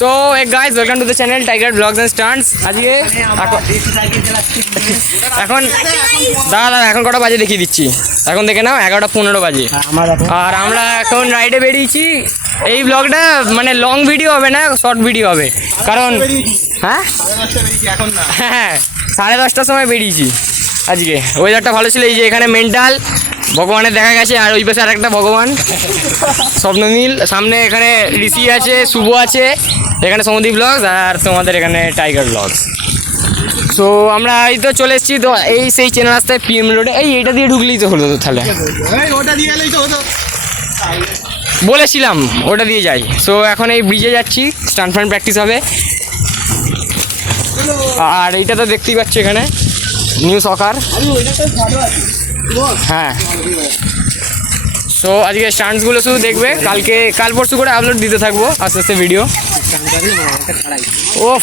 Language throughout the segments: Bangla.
So guys welcome to the channel Tiger Vlogs and stunts. আজকে এখন দাদা এখন কটা বাজে দেখিয়ে দিচ্ছি, এখন দেখে নাও 11:15 বাজে। আর আমরা এখন রাইডে বেরিয়েছি। এই ব্লগটা মানে লং ভিডিও হবে না, শর্ট ভিডিও হবে, কারণ হ্যাঁ 10:30টার সময় বেরিয়েছি। আজকে ওয়েদারটা ভালো ছিল। এই যে এখানে মেন্টাল ভগবানের দেখা গেছে, আর ওই পাশে আর একটা ভগবান স্বপ্ননীল, সামনে এখানে ঋষি আছে, শুভ আছে, এখানে সমুদ্রী ব্লগস, আর তোমাদের এখানে টাইগার ব্লগস। সো আমরা এই তো চলে এসেছি, তো এই সেই চেনা রাস্তায় পিএম রোডে। এইটা দিয়ে ঢুকলেই তো হলো, তো তাহলে বলেছিলাম ওটা দিয়ে যাই। সো এখন এই ব্রিজে যাচ্ছি, স্টান্ট ফান্ড প্র্যাকটিস হবে। আর এইটা তো দেখতেই পাচ্ছি এখানে নিউ সকার। হ্যাঁ, সো আজকে স্টান্টসগুলো শুধু দেখবে, কাল পরশু করে আপলোড দিতে থাকবো আস্তে আস্তে ভিডিও। ওফ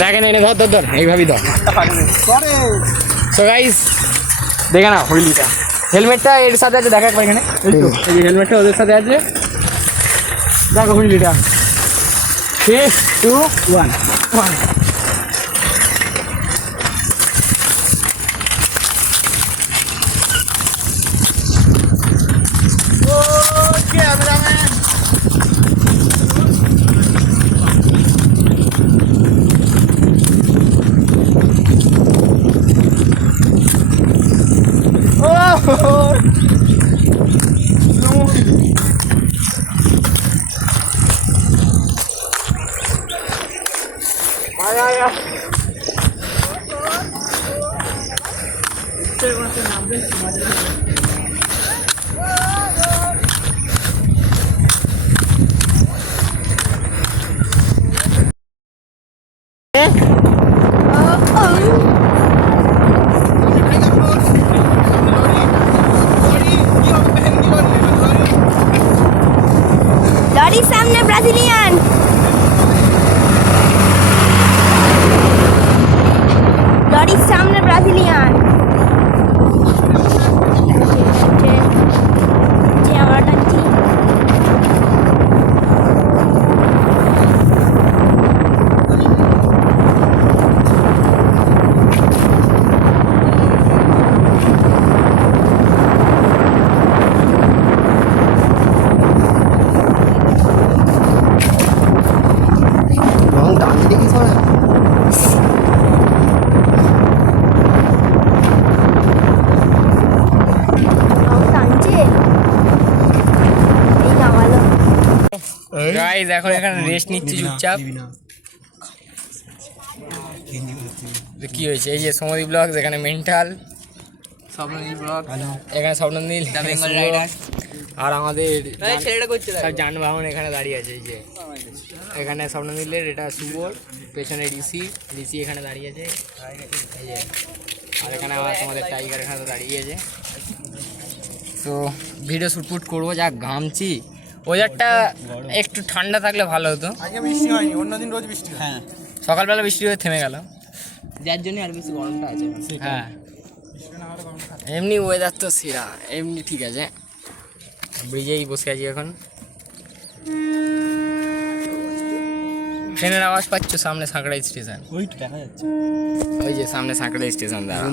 দেখেন, এনে ধর এইভাবেই ধর। সো গাইস দেখে না হুইলিটা, হেলমেটটা এর সাথে আছে, দেখা একবার এখানে এই যে হেলমেটটা ওদের সাথে আছে, দেখো হুইলিটা। 3, 2, 1 Lori সামনে ব্রাজিলিয়ান, লরি সামনে ব্রাজিলিয়ান। যে আমরা টানছি গাইস, এখন এখানে রেস্ট নিচ্ছি চুপচাপ। কি হয়েছে? এই যে সমুদ্রী ব্লগস, এখানে মেন্টাল, স্বপ্ননীল ব্লগ, এখানে স্বপ্ননীল, আর আমাদের যানবাহন এখানে দাঁড়িয়ে আছে। এই যে এখানে স্বপ্ননীলের, এটা শুভর, পেছনে ঋষি এখানে দাঁড়িয়ে আছে। এই যে আর এখানে আবার তোমাদের টাইগার এখানে দাঁড়িয়ে আছে। তো ভিডিও শুটপুট করবো, যা ঘামছি। ওয়েদারটা একটু ঠান্ডা থাকলে ভালো হতো। আজকে বৃষ্টি হয়নি, অন্যদিন রোজ বৃষ্টি। হ্যাঁ, সকালবেলা বৃষ্টি হয়ে থেমে গেল, যার জন্য আর বেশি গরমটা আছে। হ্যাঁ, এমনি ওয়েদার তো সেরা, এমনি ঠিক আছে। ব্রিজেই বসে আছি এখন। ট্রেনের আওয়াজ পাচ্ছ? সামনে সাঁকড়াই স্টেশন, ওই তো দেখা যাচ্ছে। ওই যে সামনে সাঁকড়াই স্টেশন, দাঁড়া,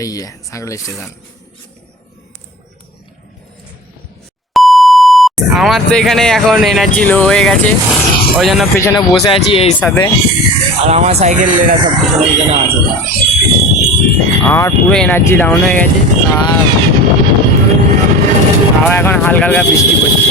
এই যে সাঁকড়াই স্টেশন। আমার তো এখানে এখন এনার্জি লো হয়ে গেছে, ওই জন্য পেছনে বসে আছি এই সাথে। আর আমার সাইকেল এরা সব পেছনে আছে, আমার পুরো এনার্জি ডাউন হয়ে গেছে। আর এখন হালকা হালকা বৃষ্টি পড়ছে।